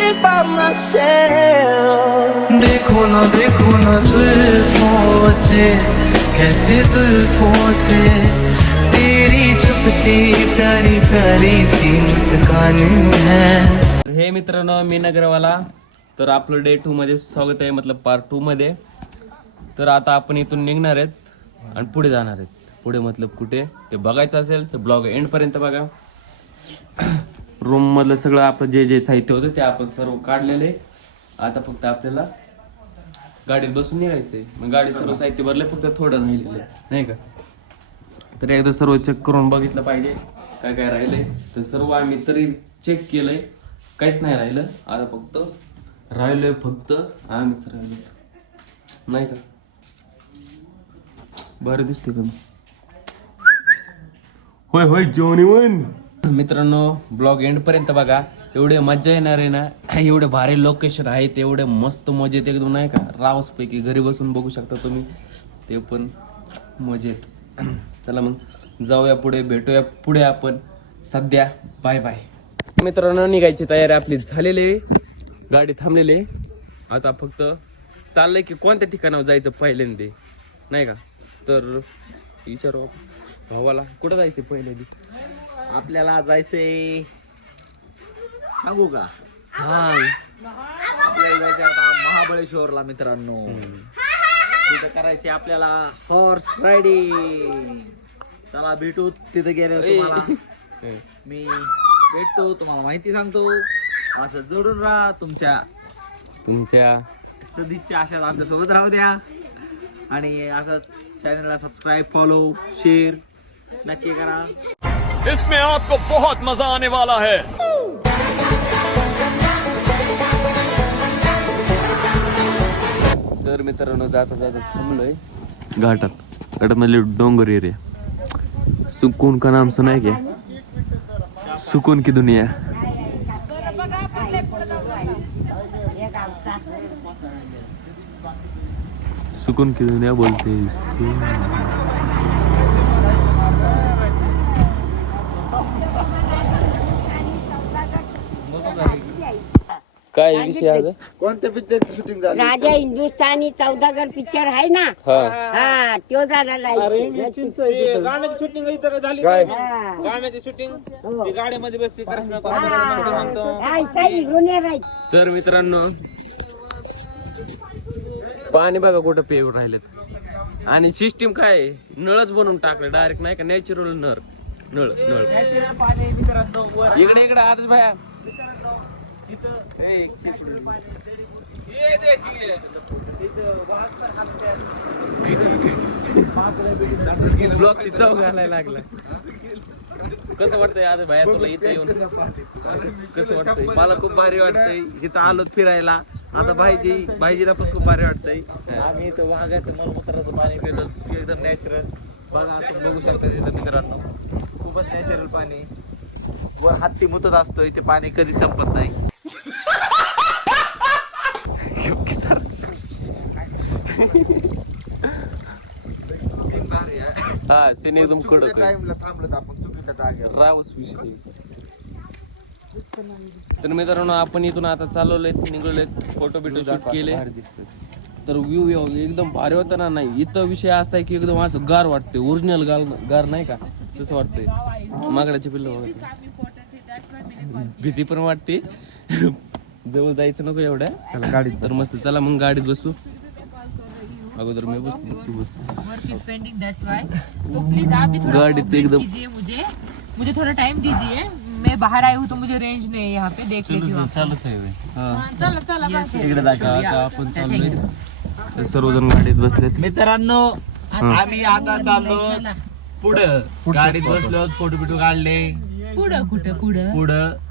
sleep by myself. देखो ना देखो ना जुल्फों से कैसे जुल्फों से। तेरी चुपती प्यारी प्यारी सी मुस्कान है। हे मित्रांनो मी नगरवाला. तर आपलं डे टू मध्ये स्वागत आहे मतलब पार्ट टू मध्ये. तर आता आपण इथून निघणार आहेत आणि पुढे जाणार आहेत. पुढे मतलब कुठे? ते बघायचं असेल तर ब्लॉग एंड पर्यंत बघा. रूम मधलं सगळं आपलं जे जे साहित्य होतं ते आपण सर्व काढलेलं आहे. आता फक्त आपल्याला गाडीत बसून निघायचंय. मग गाडी सर्व साहित्य भरलंय फक्त थोडं राहिलेलं आहे. नाही का? तर एकदा सर्व चेक करून बघितलं पाहिजे काय काय राहिलंय. तर सर्व आम्ही तरी चेक केलंय. काहीच नाही राहिलं. आता फक्त राहिलोय फक्त आम्हीच राहिलो नाही का? बरं दिसते का? मी होय होय जेवणी वन मित्रांनो ब्लॉग एंडपर्यंत बघा. एवढे मज्जा येणार आहे ना. एवढे भारी लोकेशन आहेत एवढे मस्त मजेत एकदम नाही का? रावस पैकी घरी बसून बघू शकता तुम्ही. ते पण मजेत. चला मग जाऊया पुढे भेटूया पुढे आपण. सध्या बाय बाय मित्रांनो निघायची तयारी आपली झालेली आहे. गाडी थांबलेली आहे. आता फक्त चाललंय की कोणत्या ठिकाणावर जायचं पहिल्यांदा नाही का? तर विचारू भावाला कुठं जायचं पहिल्यांदा? आपल्याला जायचंय. सांगू का? हा आपल्याला जायचंय आता महाबळेश्वरला मित्रांनो. तिथं करायचे आपल्याला हॉर्स रायडिंग चला भेटू तिथं गेले तुम्हाला. मी भेटतो तुम्हाला माहिती सांगतो. असं जोडून राहा तुमच्या तुमच्या सदिच्छा अशाच आमच्यासोबत राहू द्या. आणि असंच चॅनलला सबस्क्राईब फॉलो शेअर नक्की करा. इसमें आपको बहुत मज़ा आने वाला है। तर मित्रांनो जाता जाता थांबलोय. घाटात. डोंगर एरिया सुकून का नाम सुना है क्या सुकून की दुनिया. सुकून की दुनिया बोलते काय विषय आज? राजा हिंदुस्थानी चौदागर पिक्चर आहे ना? हा. हा तो झालेला आहे. हा, इथं निघून ये बाई. तर मित्रांनो पाणी बघा कुठं पेवर राहिलेत. आणि सिस्टीम काय आहे? नळच बनवून टाकलं डायरेक्ट नाही का? नॅचरल नळ. नळ नळ. इकडे इकडे एक second. ब्लॉक तिचा घालायला लागला. कसं वाटतंय आज भया तुला इथे येऊन? कसं वाटतंय? मला खूप भारी वाटतंय. इथं आलो फिरायला. आता भाईजी भाईजीला पण खूप भारी वाटतंय. आम्ही इथं वाघाचं मलमूत्राचं पाणी पितो. एकदम नॅचरल बघा आपण बघू शकता इथं मित्रांनो. खूपच नॅचरल पाणी. वर हत्ती मुतत असतो इथे पाणी कधी संपत नाही. हा सीन एकदम कडक रावस विषय. तर मित्रांनो आपण इथून आता चालवलोय निघलोय फोटो बिटो शूट केले. तर व्ह्यू एकदम भारी होता ना नाही इथं विषय असा आहे की एकदम असं गार वाटते ओरिजिनल गार गार नाही का? तसं वाटतंय. मागडाचे पिल्ल वगैरे. भीती पण वाटते. जवळ जायचं नको एवढ्या. गाडीत तर मस्त चला मग गाडीत बसू. अगोदर मी बसतो तू बस. Work is pending that's why तो प्लीज आप भी थोड़ा गाड़ी तो cooperate एकदम- कीजिए मुझे. मुझे थोड़ा टाइम दीजिए. मैं बाहर आई हूँ तो मुझे रेंज नहीं है यहाँ पे देख लेती हूँ हा. चलो चलो आता आपण चाललोय. तर सर्वजण गाडीत बसलेत. मित्रांनो आम्ही आता चाललो पुढं. गाडीत बसलो फोटो बिटो काढले. पुढं कुठं पुढं? पुढं.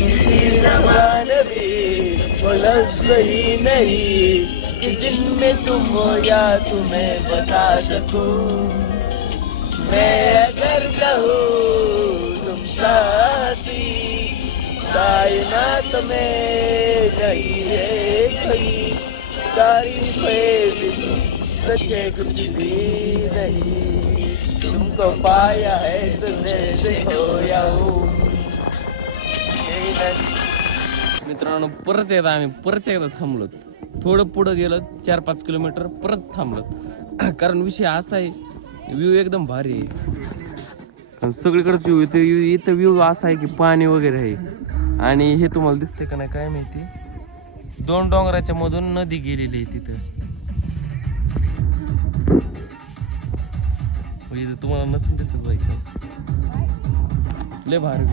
किसी जबान में वो लफ्ज ही नहीं कि जिनमें तुम हो या तुम्हें बता सकूं? मैं अगर कहूँ तुम साथी कायनात में नहीं है कहीं तारीफ है सच्चे कुछ भी नहीं। तुमको पाया है तुमने से हो खोया मित्रांनो परत एकदा आम्ही परत एकदा थांबलो थोडं पुढं गेलो चार पाच किलोमीटर परत थांबलो कारण विषय असा आहे व्ह्यू एकदम भारी आहे. कारण सगळीकडेच व्ह्यू इथे इथं व्ह्यू असा आहे की पाणी वगैरे आहे. आणि हे तुम्हाला दिसते का नाही काय माहिती? दोन डोंगराच्या मधून नदी गेलेली आहे तिथं. म्हणजे तुम्हाला नसून दिसत जायचं लय भारी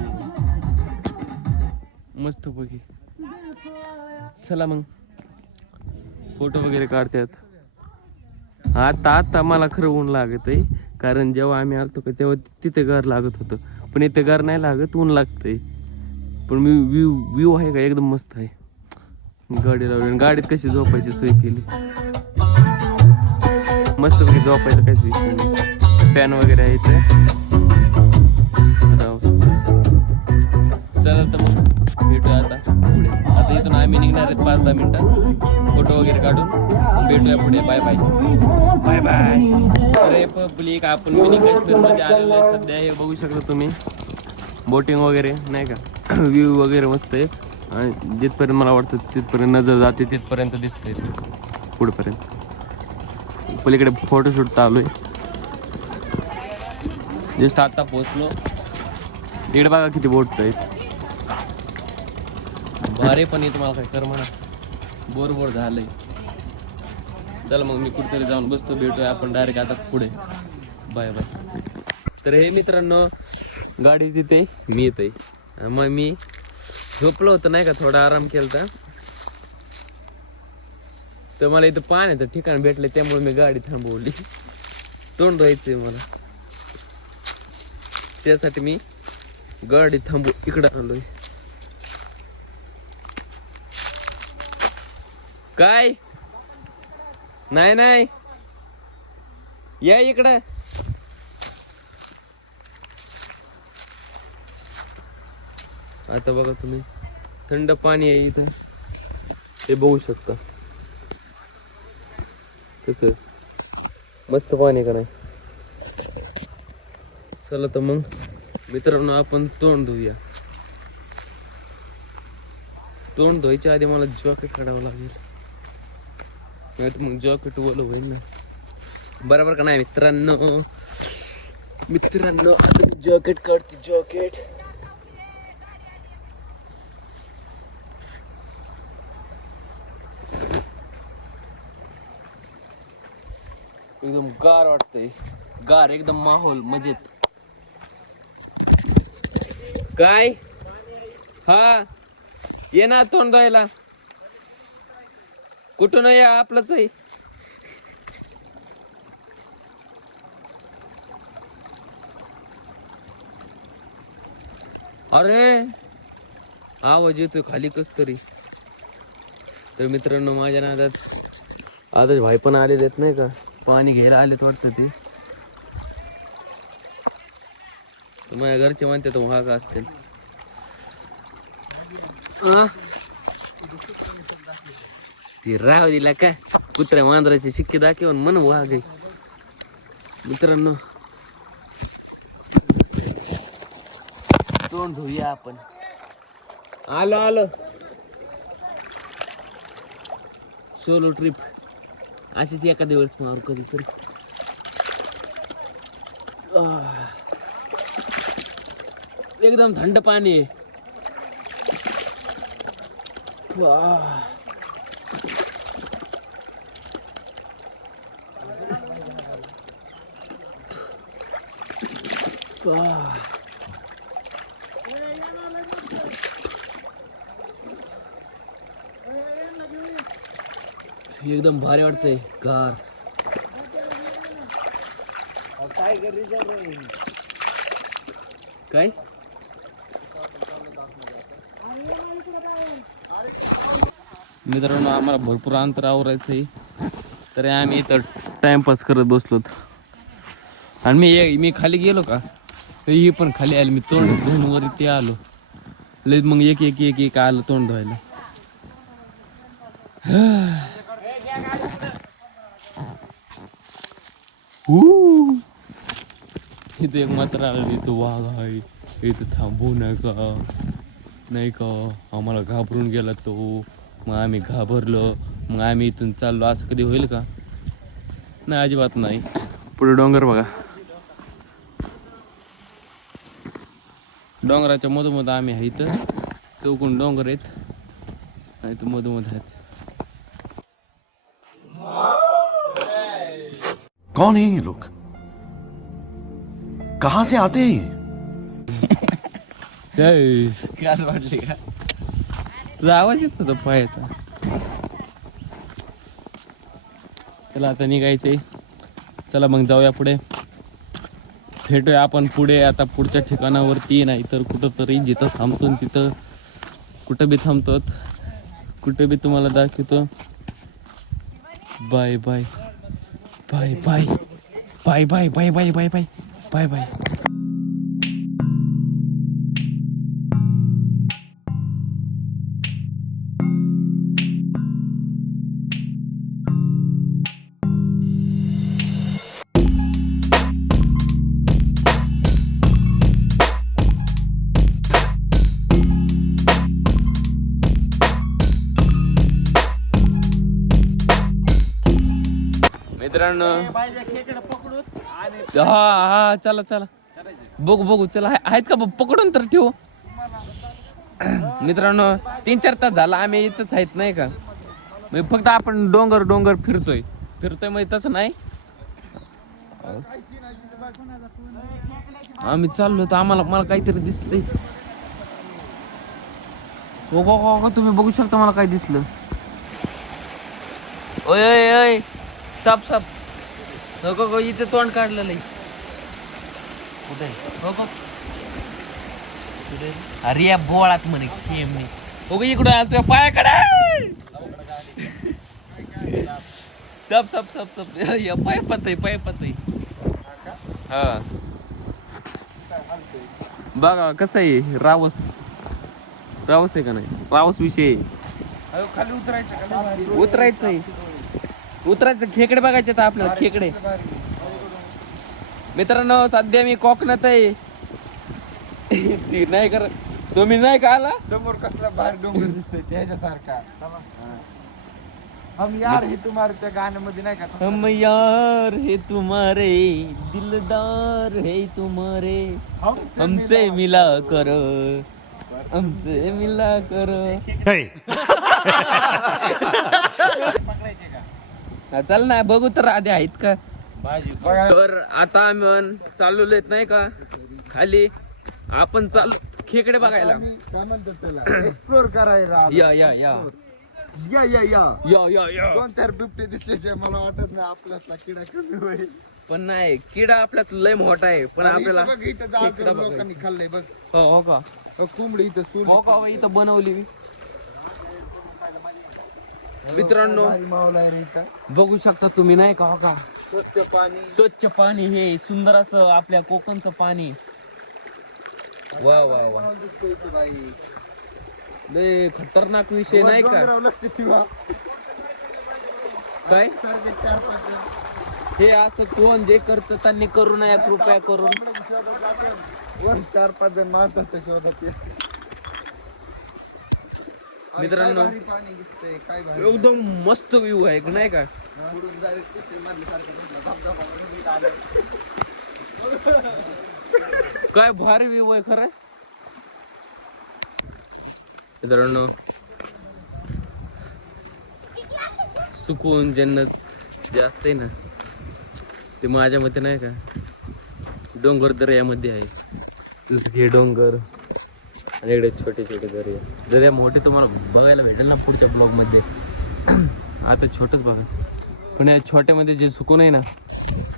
मस्त बघी चला मग. फोटो वगैरे काढतात. आता आता मला खरं ऊन लागत आहे कारण जेव्हा आम्ही आलतो का तेव्हा तिथे घर लागत होतं. पण इथे घर नाही लागत ऊन लागतंय. पण मी व्ह्यू व्ह्यू आहे का? एकदम मस्त आहे. गाडी लावली आणि गाडीत कशी झोपायची सोय केली. मस्त पैकी झोपायचं काहीच विषय नाही. फॅन वगैरे आहे इथे. चला तर मग भेटूया आता पुढे. आता इथून आम्ही निघणार आहेत पाच दहा मिनिटात फोटो वगैरे काढून भेटूया पुढे. बाय बाय बाय बाय अरे पब्लिक आपण मिनी काश्मीरमध्ये आलेलो आहे. सध्या हे बघू शकता तुम्ही. बोटिंग वगैरे नाही का? व्ह्यू वगैरे मस्त आहे. आणि जिथपर्यंत मला वाटतं तिथपर्यंत नजर जाते तिथपर्यंत दिसतंय. पुढेपर्यंत. पलीकडे फोटोशूट चालू आहे. जस्ट आता पोचलो इकडे बघा किती बोट आहेत? भारे पण येतो मला काय कर म्हणा बोर बोर झालंय. चल मग मी कुठेतरी जाऊन बसतो भेटूया आपण डायरेक्ट आता पुढे. बाय बाय तर हे मित्रांनो गाडी तिथे? मी येते मग मी झोपलो होतो नाही का थोडा आराम केला तर मला इथं पाण्याचं ठिकाण भेटलं त्यामुळे मी गाडी थांबवली. तोंड धुवायचंय मला. त्यासाठी मी गाडी थांबू इकडं आलोय. काय? नाही नाही. या इकडं. आता बघा तुम्ही थंड पाणी आहे इथं. ते बघू शकता. कस? मस्त पाणी आहे का नाही? चला तर मग. मित्रांनो आपण तोंड धुऊया. तोंड धुवायच्या आधी मला जॉकेट काढावं लागेल. नाही तर मग जॉकेट ओलं होईल ना. बरोबर का नाही मित्रांनो? मित्रांनो आता जॉकेट काढते जॉकेट एकदम गार वाटतंय. गार एकदम माहोल मजेत. काय? हा. ये ना तोंड धुवायला. कुठून या? आपलंच आहे. अरे आवाज येतोय खाली कस तरी. तर मित्रांनो माझ्या नादात आदच भाई पण आलेले आहेत नाही का? पाणी घ्यायला आलेत वाटतं ते तर माझ्या घरचे म्हणते तो महाग असतील. ती राव दिला काय? कुत्र्या मांजराचे शिक्के दाखवून मन वाघ आहे. मित्रांनो तोंड धुया आपण. आलो आलो. सोलो ट्रिप अशीच एखाद्या दिवस मारू कधीतरी. आह. एकदम थंड पाणी आहे वाह. वाह. एकदम भारी वाटतंय गार काय मित्रांनो आम्हाला भरपूर अंतर आवरायचं आहे तरी आम्ही इथं टाइमपास करत बसलो आणि मी ये- मी खाली गेलो का? ही पण खाली आली. मी तोंड धुवून वरती आलो. लई मग एक एक एक एक आलं तोंड धुवायला. इथे इथं एक मात्र आलं. इथं वाघ आहे. इथं थांबू नका. नाही का? आम्हाला घाबरून गेला तो. मग आम्ही घाबरलो. मग आम्ही इथून चाललो. असं कधी होईल का? नाही अजिबात नाही. पुढे डोंगर बघा. डोंगराच्या मधोमध आम्ही आहे इथं. चौकून डोंगर आहेत. आणि इथं मधोमध आहेत. कौन है ये लोग? कहां से आते हैं ये? काय वाटली का? तुझा आवाज येत होता पायाचा चला आता निघायचंय. चला मग जाऊया पुढे. भेटूया आपण पुढे. आता पुढच्या ठिकाणावरती नाही तर कुठं तरी जिथं थांबतो तिथं कुठं बी थांबतो. कुठं बी तुम्हाला दाखवतो. Bye bye. Bye bye. Bye bye bye bye bye bye. Bye bye. मित्रांनो. हा हा चला चला. बघू बघू चला. आहे- आहेत का पकडून तर ठेवू. मित्रांनो तीन चार तास झाला. आम्ही इथंच आहेत नाही का? म्हणजे फक्त आपण डोंगर डोंगर फिरतोय. फिरतोय म्हणजे तसं नाही. आम्ही चाललो तर आम्हाला मला काहीतरी दिसतंय. हो हो, हो, तुम्ही बघू शकता मला काय दिसलं. ओय ओय. साप साप. हो गो इथे तोंड काढलेलं आहे. कुठे? हो गो. कुठे? अरे या बोळात म्हणे सेम नाही हो गो इकडे आलो तुझ्या पायाकडे. सप सप सप सप. या पाय पत पाय पत हा. बघा कसं आहे? रावस. रावस आहे का नाही? रावस विषय आहे. खाली उतरायचं भारी उतरायचंय. उतरायचं खेकडे बघायचे तर आपल्याला खेकडे. मित्रांनो सध्या मी कोकणात आहे. ती नाही कर तुम्ही नाही का आला? समोर कसला भारी डोंगर दिसतोय त्याच्यासारखा. हम यार हे तुम्हाला त्या गाण्यामध्ये नाही का? हम यार है तुम्हारे दिलदार है तुम्हारे. हमसे मिला करो. हमसे मिला करो. हा, चल ना बघू तर आधी आहेत का? तर आता आम्ही चाललेलो आहेत नाही का? खाली. आपण चालू खेकडे बघायला. काय म्हणतात त्याला? एक्सप्लोर करायला या या या. या या या. या या या. दोन चार बिबटे दिसल्याशिवाय मला वाटत नाही आपल्यातला किडा कमी होईल. पण नाही किडा आपल्यात लय मोठा आहे पण आपल्याला इथं बघ इथं जाळ खेकडा करून लोकांनी खाल्लंय बघ. हो हो का? अ, कोंबडी इथं हो का इथं बनवली मी. मित्रांनो बघू शकता तुम्ही नाही का? हो का? स्वच्छ पाणी. स्वच्छ पाणी हे सुंदर असं आपल्या कोकणचं पाणी. वा वा वा. लय खतरनाक विषय नाही का? लक्ष ठेवा. काय? हे असं कोण जे करत त्यांनी करू नये कृपया करून. शोधात. वर चार पाच जण शोधात ये. अरे, काय मित्रांनो. भारी पाणी दिसतंय काय भारी. एकदम मस्त व्ह्यू आहे नाही का? काय भारी व्ह्यू आहे खरं? मित्रांनो सुकून जन्नत जे असते ना ते माझ्या मते नाही का डोंगर दर्यामध्ये आहे. जसं की डोंगर. आणि इकडे छोटे छोटे दर्या. दर्या मोठे तुम्हाला बघायला भेटेल ना पुढच्या ब्लॉगमध्ये आता छोटंच बघा. पण या छोट्यामध्ये जे सुकून आहे ना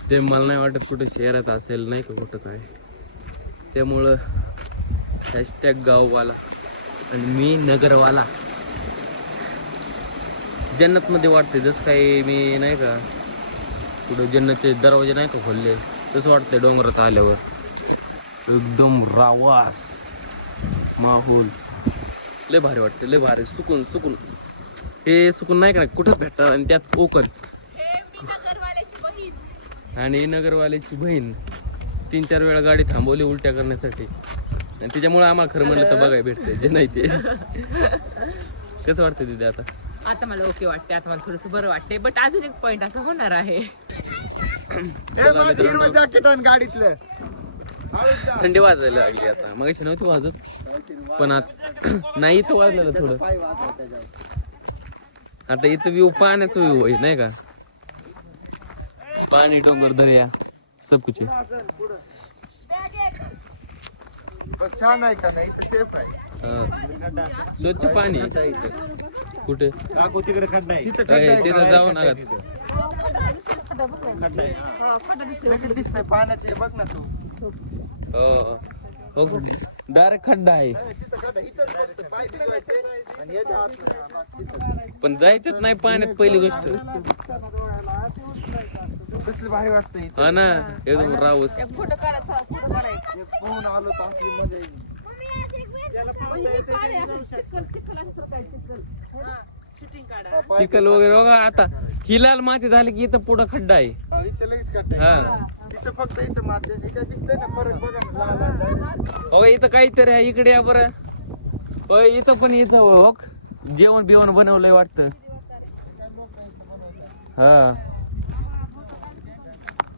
ते मला नाही वाटत कुठं शहरात असेल नाही का कुठं काय. त्यामुळं हॅशटॅग गाववाला आणि मी नगरवाला. जन्नतमध्ये वाटते जसं काही मी नाही का कुठं जन्नतचे दरवाजे नाही का खोलले तसं वाटतंय डोंगरात आल्यावर. एकदम रावास. माहोल. लय भारी वाटते लय भारी. सुकून सुकून. हे सुकून नाही का कुठं भेटतात आणि त्यात कोकण. आणि नगरवाल्याची बहीण. तीन चार वेळा गाडी थांबवली उलट्या करण्यासाठी. आणि त्याच्यामुळे आम्हाला खरं म्हणलं तर बघाय भेटते जे नाही ते. कसं वाटतं तिथे आता? आता मला ओके वाटते आता मला थोडस बरं वाटते बट अजून एक पॉइंट असं होणार आहे. गाडीतलं. थंडी वाजायला लागली आता. मग नव्हती वाजत पण आता नाही इथं वाजलेलं थोडं. आता इथं व्ह्यू पाण्याचा व्ह्यू आहे नाही का? पाणी डोंगर दर्या सब कुछ छान आहे का नाही? इथं सेफ आहे. हा. स्वच्छ पाणी. कुठे? तिथं अय, खड्डा आहे. तिथं? जाऊ नका. दिसतंय पाण्याचे. बघ ना तू. हो हो. डायरेक्ट खड्डा आहे. तिथं खड्डा आतमध्ये पण जायचंच नाही पाण्यात पहिली गोष्ट. कसलं भारी वाटतंय हा ना एकदम हे पोहून आलो तर आपली मजा येईल. हा, चिखल वगैरे बघा आता ही लाल माती झाली की इथं पुढं खड्डा आहे. हा, इथं लगेच खड्डा आहे. हा. तिथं फक्त इथं माती आहे. हे काय दिसतंय ना फरक बघा ना लाल लाल direct. हो इथं काहीतरी आहे इकडे या बरं. इथं पण इथं हो जेवण बिवण बनवलंय वाटतं. हा.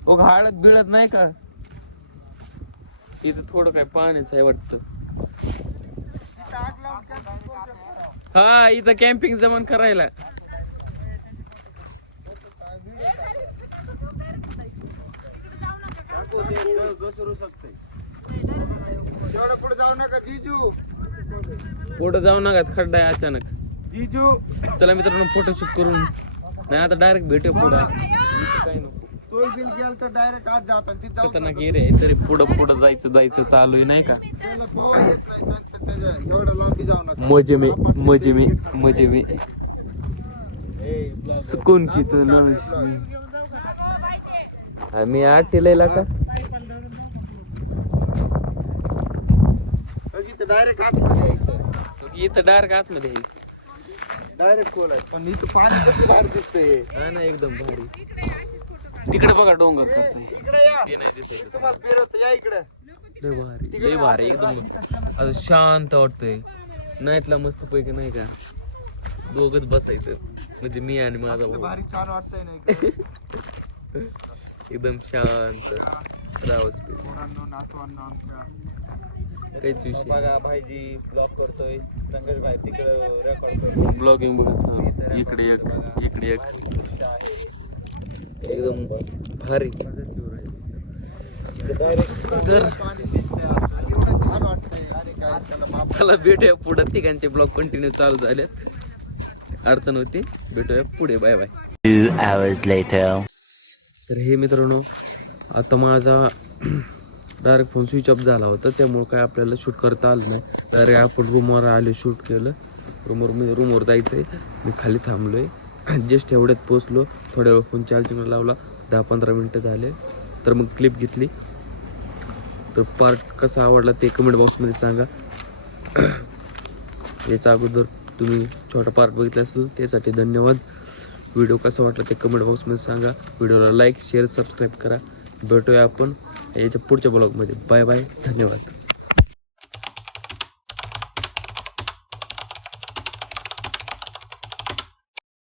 हो हळद बिळत नाही का? इथं थोडं काय पाण्याचं आहे वाटतं. हा इथं कॅम्पिंग जमन करायला. पुढे जाऊ नका जिजू. पुढं जाऊ नका खड्डा आहे अचानक. जिजू. चला मित्रांनो फोटोशूट करून. नाही आता डायरेक्ट भेटू पुढं. काय नको टोल बिल गेल तर डायरेक्ट आज तिथं जाऊ खतरनाक आहे तरी पुढं पुढं जायचं जायचं चालू आहे नाही का? येत नाही एवढं लांबी जाऊ नका. मजे मी मजे मी मजे मी सुकून की तू मी आठ टिलायला का? इथं डायरेक्ट आतमध्ये इथं डायरेक्ट आतमध्ये आहे. डायरेक्ट पोल आहे. पण इथं पाणी कसं बाहेर दिसतंय? हा ना एकदम भारी. तिकडे बघा डोंगर कसं आहे. ते नाही तुम्हाला फिरवतो या इकडे. लय भारी लय भारी एकदम. असं शांत वाटतंय. नाईटला मस्त पैकी नाही का? दोघच बसायचं. म्हणजे मी आणि माझा भाऊ. भारी छान वाटतंय ना एकदम शांत. रावस काहीच विषय बघा भाईजी ब्लॉक करतोय. संघर्ष भाई तिकडे रेकॉर्ड करतो ब्लॉगिंग बघत हा. इकडे एक इकडे एक. एकदम भारी. तर एवढं छान वाटतंय आणि काय त्याला माप चला भेटूया पुढे. तिघांचे ब्लॉग कंटिन्यू चालू झालेत. अडचण होती. भेटूया पुढे. Bye bye. तर हे मित्रांनो आता माझा डायरेक्ट फोन स्विच ऑफ झाला होता. त्यामुळे काय आपल्याला शूट करता आलं नाही. डायरेक्ट आपण रूमवर आले शूट केलं. रूमवर मी रूमवर जायचं आहे मी खाली थांबलो आहे जस्ट एवढ्यात पोचलो थोड्या वेळ फोन चार्जिंगला लावला. दहा पंधरा मिनटं झाले. तर मग क्लिप घेतली. तर पार्ट कसा आवडला ते कमेंट बॉक्समध्ये सांगा. याचा अगोदर तुम्ही छोटा पार्ट बघितला असेल त्यासाठी धन्यवाद. व्हिडिओ कसा वाटला ते कमेंट बॉक्समध्ये सांगा. व्हिडिओला लाईक शेअर सबस्क्राईब करा. भेटूया आपण याच्या पुढच्या ब्लॉगमध्ये बाय बाय धन्यवाद.